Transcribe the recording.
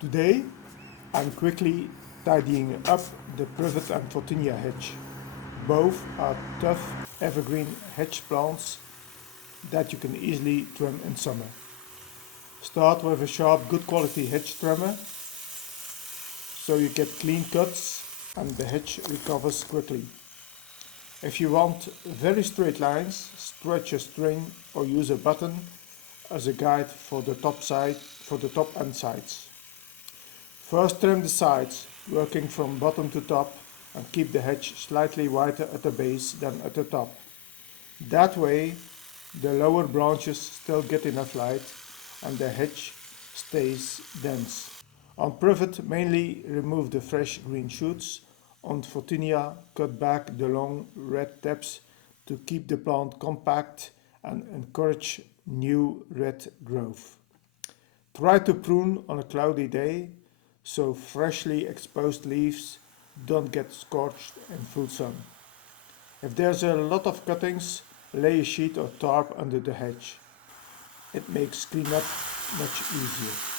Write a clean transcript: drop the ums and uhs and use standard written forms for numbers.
Today I'm quickly tidying up the privet and photinia hedge. Both are tough evergreen hedge plants that you can easily trim in summer. Start with a sharp, good quality hedge trimmer so you get clean cuts and the hedge recovers quickly. If you want very straight lines, stretch a string or use a button as a guide for the top and sides. First trim the sides, working from bottom to top, and keep the hedge slightly wider at the base than at the top. That way the lower branches still get enough light and the hedge stays dense. On privet, mainly remove the fresh green shoots. On photinia, cut back the long red tips to keep the plant compact and encourage new red growth. Try to prune on a cloudy day so freshly exposed leaves don't get scorched in full sun. If there's a lot of cuttings, lay a sheet or tarp under the hedge. It makes cleanup much easier.